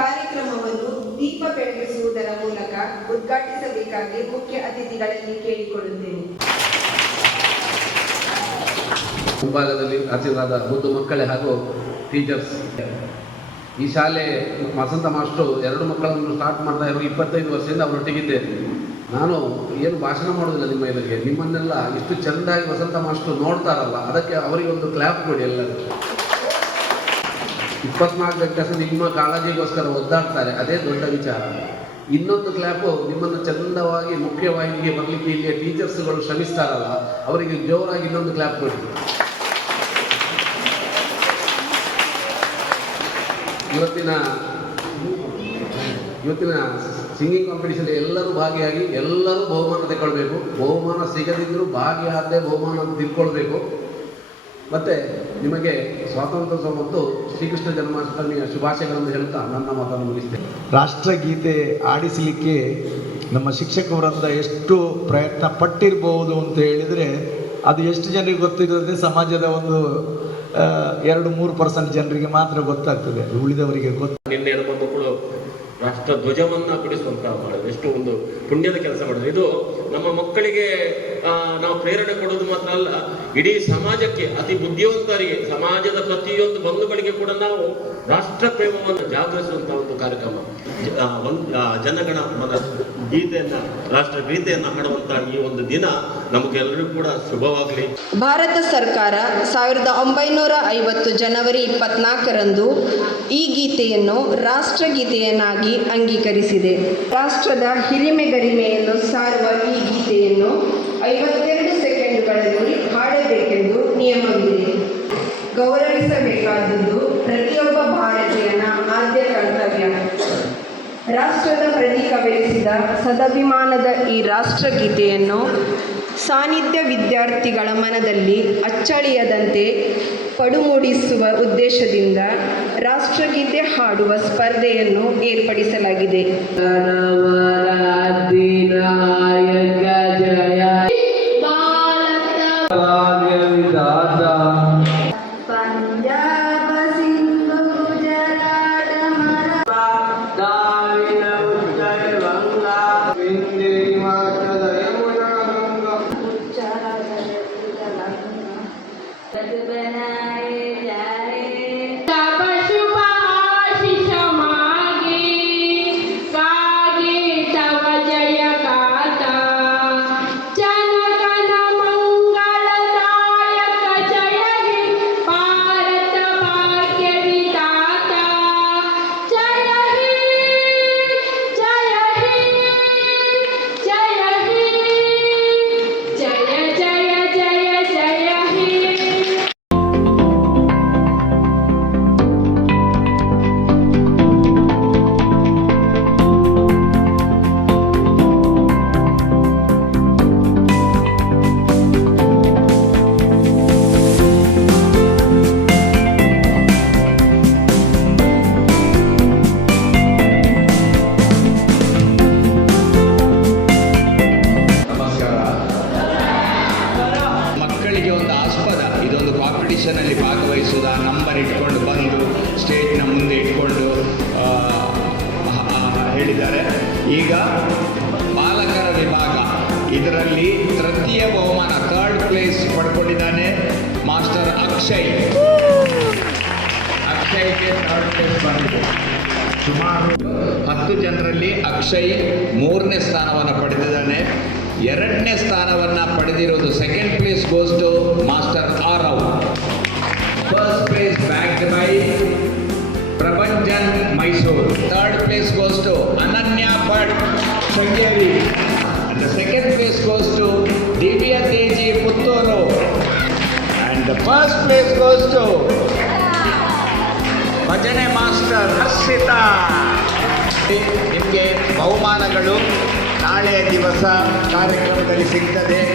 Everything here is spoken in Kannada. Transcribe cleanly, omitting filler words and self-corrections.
ಕಾರ್ಯಕ್ರಮವನ್ನು ದೀಪ ಬೆಳಗಿಸುವುದರ ಮೂಲಕ ಉದ್ಘಾಟಿಸಬೇಕಾಗಿ ಮುಖ್ಯ ಅತಿಥಿಗಳಲ್ಲಿ ಕೇಳಿಕೊಳ್ಳುತ್ತೇನೆ. ಮುಂಭಾಗದಲ್ಲಿ ಆಶೀರ್ವಾದ ಮುದ್ದು ಮಕ್ಕಳೇ ಹಾಗೂ ಟೀಚರ್ಸ್. ಈ ಶಾಲೆ ವಸಂತ ಮಾಸ್ಟರು 2 ಮಕ್ಕಳನ್ನು ಸ್ಟಾರ್ಟ್ ಮಾಡ್ತಾ ಇರೋ 25 ವರ್ಷದಿಂದ ಅವರೊಟ್ಟಿಗಿದ್ದೇನೆ. ನಾನು ಏನು ಭಾಷಣ ಮಾಡೋದಿಲ್ಲ ನಿಮ್ಮ ಎದುರಿಗೆ. ನಿಮ್ಮನ್ನೆಲ್ಲ ಇಷ್ಟು ಚೆಂದಾಗಿ ವಸಂತ ಮಾಸ್ಟರು ನೋಡ್ತಾರಲ್ಲ, ಅದಕ್ಕೆ ಅವರಿಗೆ ಒಂದು ಕ್ಲಾಪ್ ಕೊಡಿ ಎಲ್ಲರೂ. 24 ಗಂಟೆ ನಿಮ್ಮ ಕಾಳಜಿಗೋಸ್ಕರ ಒದ್ದಾಡ್ತಾರೆ, ಅದೇ ದೊಡ್ಡ ವಿಚಾರ. ಇನ್ನೊಂದು ಕ್ಲಾಪು, ನಿಮ್ಮನ್ನು ಚಂದವಾಗಿ ಮುಖ್ಯವಾಹಿನಿಗೆ ಬರಲಿಕ್ಕೆ ಇಲ್ಲಿಯ ಟೀಚರ್ಸ್ಗಳು ಶ್ರಮಿಸ್ತಾರಲ್ಲ, ಅವರಿಗೆ ಜೋರಾಗಿ ಇನ್ನೊಂದು ಕ್ಲಾಪ್ ಕೊಡಿ. ಇವತ್ತಿನ ಸಿಂಗಿಂಗ್ ಕಾಂಪಿಟೇಷನ್ ಎಲ್ಲರೂ ಭಾಗಿಯಾಗಿ ಎಲ್ಲರೂ ಬಹುಮಾನ ತಗೊಳ್ಬೇಕು. ಬಹುಮಾನ ಸಿಗದಿದ್ದರೂ ಭಾಗಿಯಾಗದೆ ಬಹುಮಾನ ತಿಳ್ಕೊಳ್ಬೇಕು. ಮತ್ತು ನಿಮಗೆ ಸ್ವಾತಂತ್ರ್ಯೋತ್ಸವ ಮತ್ತು ಶ್ರೀಕೃಷ್ಣ ಜನ್ಮಾಷ್ಟಮಿಯ ಶುಭಾಶಯಗಳನ್ನು ಹೇಳ್ತಾ ನನ್ನ ಮಾತನ್ನು ಮುಗಿಸ್ತೇನೆ. ರಾಷ್ಟ್ರಗೀತೆ ಆಡಿಸಲಿಕ್ಕೆ ನಮ್ಮ ಶಿಕ್ಷಕ ವೃಂದ ಎಷ್ಟು ಪ್ರಯತ್ನ ಪಟ್ಟಿರ್ಬೋದು ಅಂತ ಹೇಳಿದರೆ ಅದು ಎಷ್ಟು ಜನರಿಗೆ ಗೊತ್ತಿರೋದೇ ಸಮಾಜದ ಒಂದು 2-3% ಜನರಿಗೆ ಮಾತ್ರ ಗೊತ್ತಾಗ್ತದೆ, ಉಳಿದವರಿಗೆ ಗೊತ್ತು. ನಿನ್ನೆ ನಮ್ಮ ಮಕ್ಕಳು ರಾಷ್ಟ್ರ ಧ್ವಜವನ್ನ ಬಿಡಿಸುವಂತ ಮಾಡಿದ್ರು. ಎಷ್ಟು ಒಂದು ಪುಣ್ಯದ ಕೆಲಸ ಮಾಡಿದ್ರು. ಇದು ನಮ್ಮ ಮಕ್ಕಳಿಗೆ ನಾವು ಪ್ರೇರಣೆ ಕೊಡೋದು ಮಾತ್ರ ಅಲ್ಲ, ಇಡೀ ಸಮಾಜಕ್ಕೆ, ಅತಿ ಬುದ್ಧಿವಂತರಿಗೆ, ಸಮಾಜದ ಪ್ರತಿಯೊಂದು ಬಂಧುಗಳಿಗೆ ಕೂಡ ನಾವು ರಾಷ್ಟ್ರ ಪ್ರೇಮವನ್ನು ಜಾಗರಿಸುವಂತ ಒಂದು ಕಾರ್ಯಕ್ರಮ. ಜನಗಣ ಮನ ಗೀತೆಯನ್ನ, ರಾಷ್ಟ್ರ ಗೀತೆಯನ್ನ ಹಾಡುವಂತ ಈ ಒಂದು ದಿನ ನಮಗೆಲ್ಲರಿಗೂ ಕೂಡ ಶುಭವಾಗಲಿ. ಭಾರತ ಸರ್ಕಾರ 1950 ಜನವರಿ 24ರಂದು ಈ ಗೀತೆಯನ್ನು ರಾಷ್ಟ್ರಗೀತೆಯನ್ನಾಗಿ ಅಂಗೀಕರಿಸಿದೆ. ರಾಷ್ಟ್ರದ ಹಿರಿಮೆ ಗರಿಮೆಯನ್ನು ಸಾರುವ ಈ ಗೀತೆಯನ್ನು 52 ಸೆಕೆಂಡುಗಳಲ್ಲಿ ಹಾಡಬೇಕೆಂದು ನಿಯಮವಿದೆ. ಗೌರವಿಸಬೇಕಾದದ್ದು ಪ್ರತಿಯೊಬ್ಬ ಭಾರತೀಯನ ಆದ್ಯ ಕರ್ತವ್ಯ. ರಾಷ್ಟ್ರದ ಪ್ರತೀಕವೆನಿಸಿದ ಸದಭಿಮಾನದ ಈ ರಾಷ್ಟ್ರಗೀತೆಯನ್ನು ಸಾನ್ನಿಧ್ಯ ವಿದ್ಯಾರ್ಥಿಗಳ ಮನದಲ್ಲಿ ಅಚ್ಚಳಿಯದಂತೆ ಪಡುಮೂಡಿಸುವ ಉದ್ದೇಶದಿಂದ ರಾಷ್ಟ್ರಗೀತೆ ಹಾಡುವ ಸ್ಪರ್ಧೆಯನ್ನು ಏರ್ಪಡಿಸಲಾಗಿದೆ. ಅಲ್ಲಿ ಭಾಗವಹಿಸುವುದ ನಂಬರ್ ಇಟ್ಕೊಂಡು ಬಂದು ಸ್ಟೇಜ್ನ ಮುಂದೆ ಇಟ್ಕೊಂಡು ಹೇಳಿದ್ದಾರೆ. ಈಗ ಬಾಲಕರ ವಿಭಾಗ ಇದರಲ್ಲಿ ತೃತೀಯ ಬಹುಮಾನ 3rd ಪ್ಲೇಸ್ ಪಡ್ಕೊಂಡಿದ್ದಾನೆ ಮಾಸ್ಟರ್ ಅಕ್ಷಯ್ಗೆ 3rd ಪ್ಲೇಸ್ ಬಂದಿದೆ. ಸುಮಾರು 10 ಜನರಲ್ಲಿ ಅಕ್ಷಯ್ 3ನೇ ಸ್ಥಾನವನ್ನು ಪಡೆದಿದ್ದಾನೆ. 2ನೇ ಸ್ಥಾನವನ್ನು ಪಡೆದಿರೋದು 2nd place goes to master Aarav. 1st place backed by Prabhanjan Mysore. 3rd place goes to Ananya Bhatt Shringeri. And the 2nd place goes to Divya Teji Putturu. And the 1st place goes to ಭಜನೆ ಮಾಸ್ಟರ್ ಹರ್ಷಿತಾ. ನಿಮಗೆ ಬಹುಮಾನಗಳು ನಾಳೆ ದಿವಸ ಕಾರ್ಯಕ್ರಮದಲ್ಲಿ ಸಿಗ್ತದೆ.